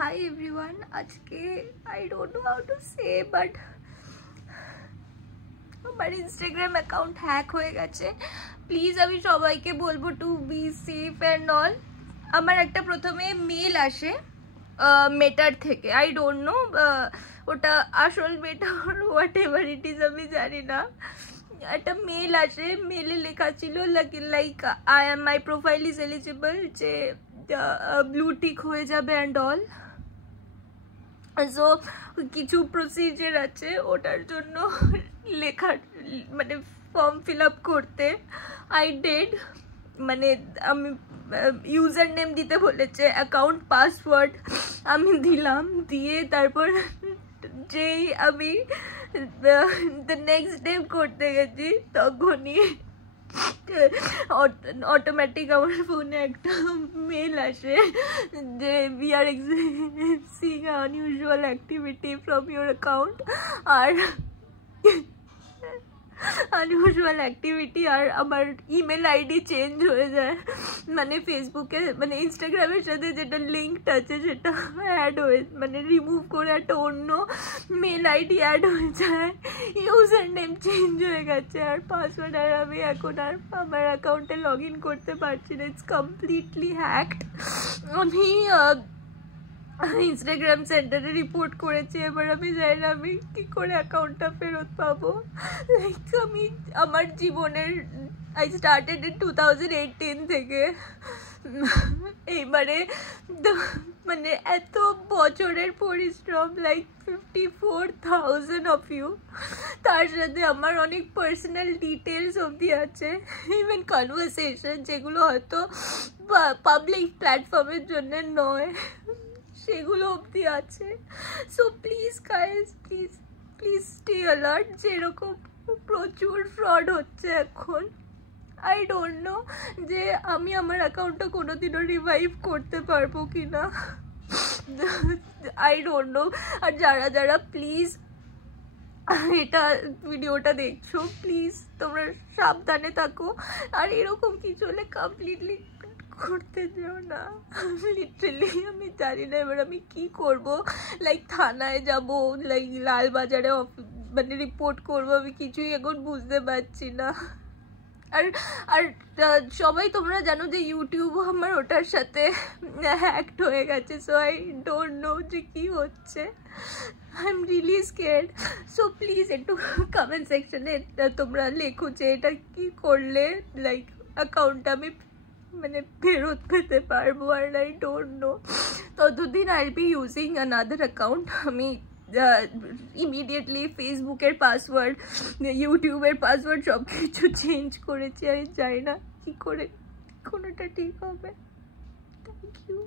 Hi everyone, আজকে I don't know how to say but আমার Instagram account hack হয়ে গেছে। প্লিজ আমি সবাইকে বলবো to be safe and all. আমার একটা প্রথমে মেল আসে মেটার থেকে, আই ডোন্ট নো ওটা আসল মেটা হোয়াট এভার ইট ইজ আমি জানি না। একটা মেল আসে, মেলে লেখা ছিল like my profile is eligible, যে ব্লু টিক হয়ে যাবে অ্যান্ড অল। সো কিছু প্রসিজার আছে ওটার জন্য লেখা, মানে ফর্ম ফিল আপ করতে। আই ডেড, মানে আমি ইউজার নেম দিতে বলেছে, অ্যাকাউন্ট পাসওয়ার্ড আমি দিলাম, দিয়ে তারপর যেই আমি নেক্সট ডে করতে গেছি তখনই অটোমেটিক আমার ফোনে একটা মেল আসে যে we are experiencing unusual activity from your account. আর আনইউজুয়াল অ্যাক্টিভিটি আর আমার ইমেল আইডি চেঞ্জ হয়ে যায়, মানে ফেসবুকে মানে ইনস্টাগ্রামের সাথে যেটা লিঙ্কড আছে সেটা অ্যাড হয়ে, মানে রিমুভ করে একটা অন্য মেল আইডি অ্যাড হয়ে যায়, ইউজার নেম চেঞ্জ হয়ে গেছে আর পাসওয়ার্ড, আর আমি এখন আর আমার অ্যাকাউন্টে লগ ইন করতে পারছি না। It's completely hacked. আমি ইনস্টাগ্রাম সেন্টারে রিপোর্ট করেছি, এবার আমি জানি না আমি কী করে অ্যাকাউন্টটা ফেরত পাবো। লাইক আমি আমার জীবনের আই স্টার্টেড ইন 2018 থেকে, এইবারে মানে এত বছরের পরিশ্রম, লাইক 54,000 অফ ইউ, তার সাথে আমার অনেক পার্সোনাল ডিটেলস অবধি আছে, ইভেন কনভারসেশন যেগুলো হয়তো পাবলিক প্ল্যাটফর্মের জন্য নয় সেগুলো অবধি আছে। So please guys, please please stay alert, যেরকম প্রচুর ফ্রড হচ্ছে এখন। আই ডোন্ট নো যে আমি আমার অ্যাকাউন্টটা কোনোদিনও রিভাইভ করতে পারবো কি না, আই ডোন্ট নো। আর যারা যারা প্লিজ এটা ভিডিওটা দেখছো, প্লিজ তোমরা সাবধানে থাকো, আর এরকম কিছু হলে কমপ্লিটলি করতে যেও না। লিটারালি আমি জানি না এবার আমি কি করব, লাইক থানায় যাব, লাইক লালবাজারে মানে রিপোর্ট করবো, আমি কিছুই এখন বুঝতে পারছি না। আর আর সবাই তোমরা জানো যে ইউটিউবও আমার ওটার সাথে হ্যাকড হয়ে গেছে। সো আই ডোন্ট নো যে কী হচ্ছে, I am really scared. So please একটু কমেন্ট সেকশনে তোমরা লেখো যে এটা কী করলে লাইক অ্যাকাউন্টটা আমি মানে ফেরত পেতে পারবো। আর আই ডোন্ট নো, ততদিন I will be using another account. আমি ইমিডিয়েটলি ফেসবুকের পাসওয়ার্ড, ইউটিউবের পাসওয়ার্ড সব কিছু চেঞ্জ করেছি। আমি জানি না কী করে কোনোটা ঠিক হবে। Thank you.